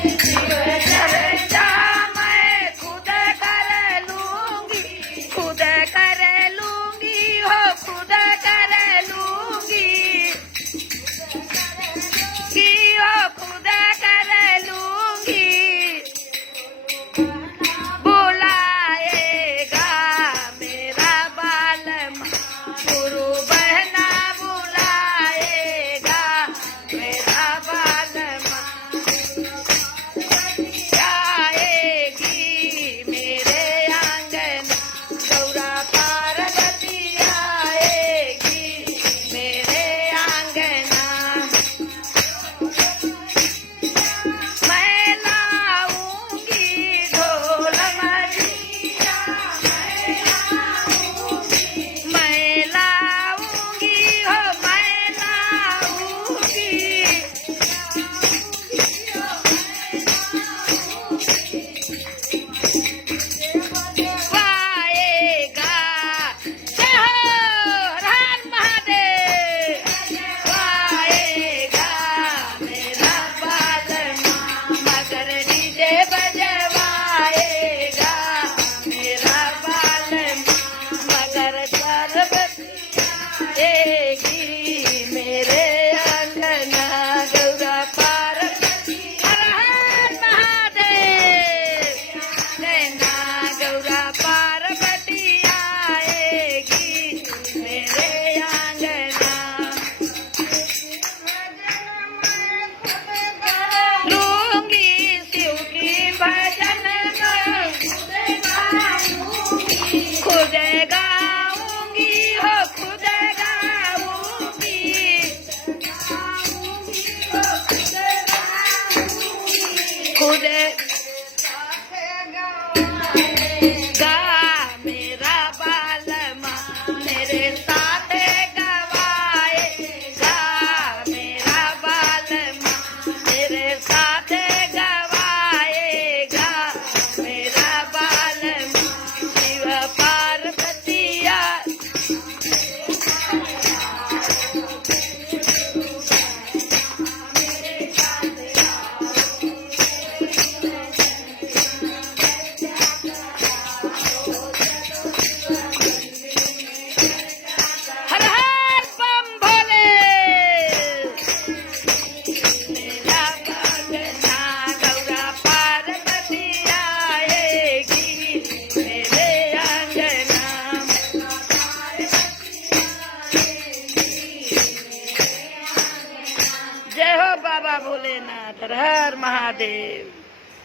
चर्चा मैं खुद कर लूंगी, खुद कर लूंगी, हो खुद कर लूंगी, कि हो खुद कर लूंगी। बुलाएगा मेरा बालम, गुरु बहना बुलाएगा मेरा बालम। आएगी मेरे आंगन गौरा पार्वती, आएगी मेरे आंगना। मैं लाऊंगी ढोल मंजीरा, मैं लाऊंगी, हो मैं लाऊंगी। आएगा जय हो हर हर महादेव, आएगा मेरा बालमा, मगर डीजे बजवाएगा मेरा बालमा, मगर पार्वती आएगी मेरे अंगना। गौरा पार्वती हर हर महादेव, नैना गौरा पार्वती आएगी मेरे आंगना। लूंगी शिव की भजन में खुद गाऊंगी, हो खुद गाऊंगी, खुद गा मेरा बालमा, मेरे साथ गवाएगा मेरा बालमा, मेरे साथ गवाएगा मेरा बालमा। शिव पार्वती हर हर बम भोले। मेरा बालना गौरा पार्वती आएगी मेरे आंगना। जय हो बाबा भोलेनाथ, हर हर महादेव।